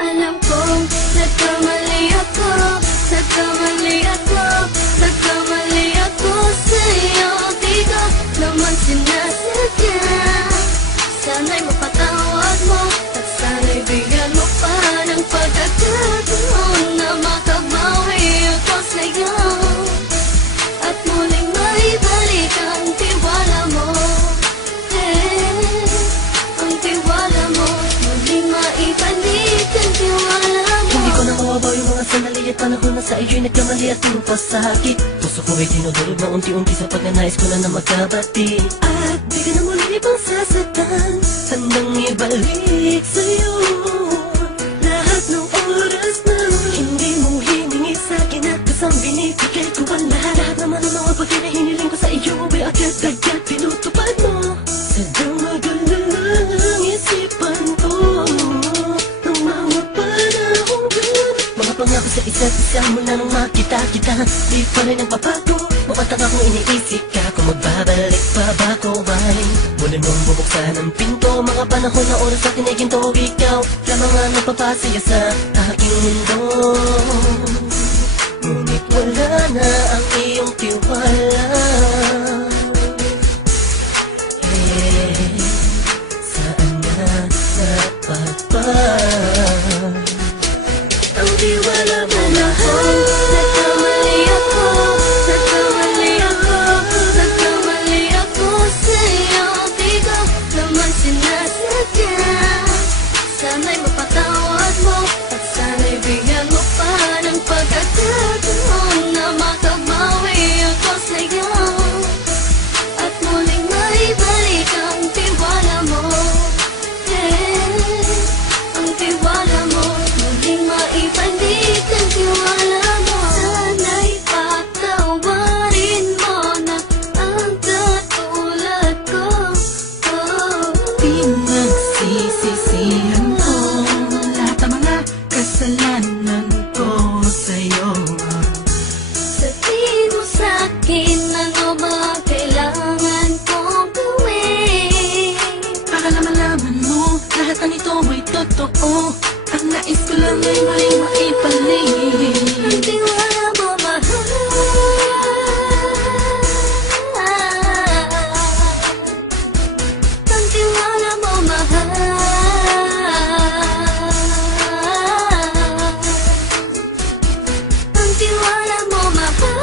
Alam kong nagkamali ako, nagkamali ako, nagkamali ako sa'yo. Di ko naman sinasadya. Sana'y mapatawad mo, at sana'y bigyan mo pa ng pagkakataon na makabawi ako sa'yo, at muling maibalik ang tiwala mo. Ang tiwala mo, muling maibalik ang tiwala mo. Hindi ko na mawabaw yung mga sandali at panahon na sa iyo'y nagkamali at puro pasakit. Puso ko ay dinudulog na unti-unti sa pagnanais ko na magkabati. At di ka na muli pang sasaktan, handang ibalik sa'yo lahat ng oras na hindi mo hiningi sa'kin. At kasang binibigay ko ang lahat naman ng mga bagay na hiniling ko sa iyo ay agad-agad tinutupad mo. Sadyang magalang isipan ko ng mga panahong yun. Mga pangako sa isa't isa mula nung makita kita, di pa rin nagbabago. Mapatang akong iniisip ka kung magbabalik pa ba ko ay muli mong bubuksan ang pinto. Mga panahon na oras natin ay ginto, ikaw lamang ang nagpapasaya sa aking mundo. Ngunit wala na ang iyong tiwala. Saan na dapat ba ang tiwala mo mahal? Nagkamali ako, nagkamali ako, nagkamali ako sa'yo. Di ko naman sinasadya. Sana'y mapatawad mo, at sana'y bigyan mo pa ng pagkakataon na makabawi ako sa'yo, at muling maibalik ang tiwala mo. Ang tiwala mo, muling maibalik ang tiwala mo. Sana'y patawarin mo na ang katulad ko. Pinagsisisihan ko lahat ng mga kasalanan ko sa'yo. Sabihin mo sa'kin ano ba kailangan kong gawin Para na malaman mo lahat ng ito ay totoo. Ang nais ko lang ay muling maibalik ang tiwala mo, mahal. Ang tiwala mo, mahal. Ang tiwala mo, mahal.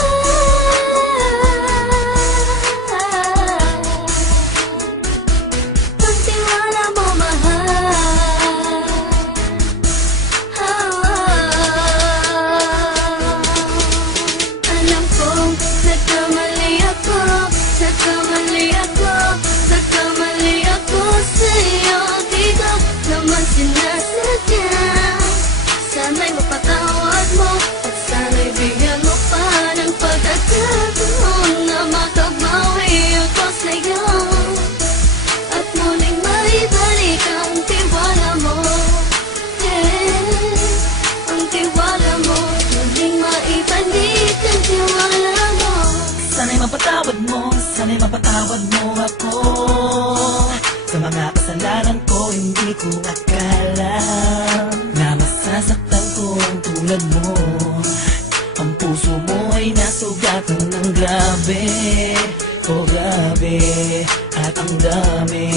Ang tiwala mo, mahal. Alam kong nagkamali ako, nagkamali ako, nagkamali ako sa'yo. Di ko naman sinasadya. Sana'y mapatawad mo, at sana'y bigyan mo pa ng pagkakataon na makabawi ako sa'yo, at muling maibalik ang tiwala mo. Ang tiwala mo, muling maibalik ang tiwala mo. Sana'y mapatawad mo, sana'y mapatawad mo ako sa mga kasalanan ko. Hindi ko akala na masasaktan ko ang tulad mo. Ang puso mo ay nasugatan ng grabe, oh grabe. At ang dami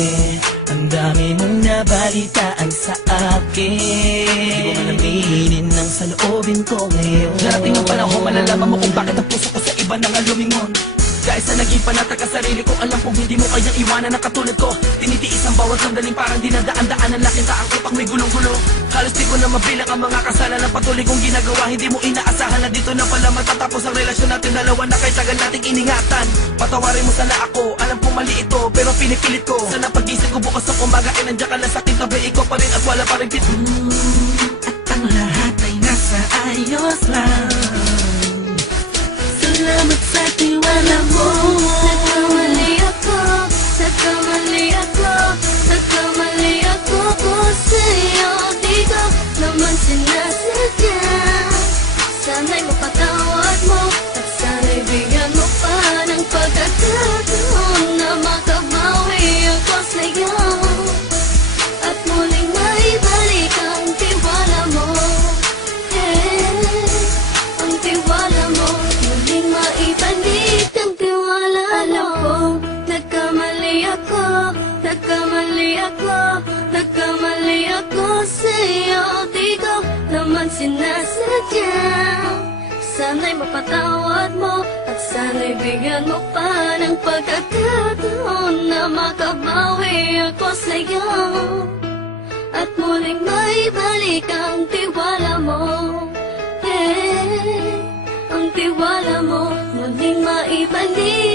mong nabalitaan sa akin. Di ko man aminin ang saloobin ko ngayon. Darating ang panahon, malalaman mo kung bakit ang puso ko sa iba nang lumingon. Dahil sa naging panatag ka sarili ko, alam kong hindi mo kayang iwanan na katulad ko. Tinitiis ang bawat sandaling parang dinadaan-daan ang laking kaangkot pang may gulong-gulo. Halos di ko na mabilang ang mga kasalanan patuloy kong ginagawa. Hindi mo inaasahan na dito na pala matatapos ang relasyon natin dalawa na kahit tagal nating iningatan. Patawarin mo sana ako, alam kong mali ito pero pinipilit ko. Sana pag-isip ko bukas sa umaga ay nandiyan ka na sa akin, tabi ikaw pa rin at wala pa rin at ang lahat ay nasa ayos lang. Salamat sa tiwala mo. Nagkamali ako, nagkamali ako, nagkamali ako sa'yo. Di ko naman sinasadya. Sana'y mapatawad mo, at sana'y bigyan mo pa ng pagkakataon na makabawi ako sa'yo, at muling maibalik ang tiwala mo. sa'yo, di ko naman sinasadya. Sana'y mapatawad mo at sana'y bigyan mo pa ng pagkakataon na makabawi ako sa'yo at muling maibalik ang tiwala mo. Ang tiwala mo muling maibalik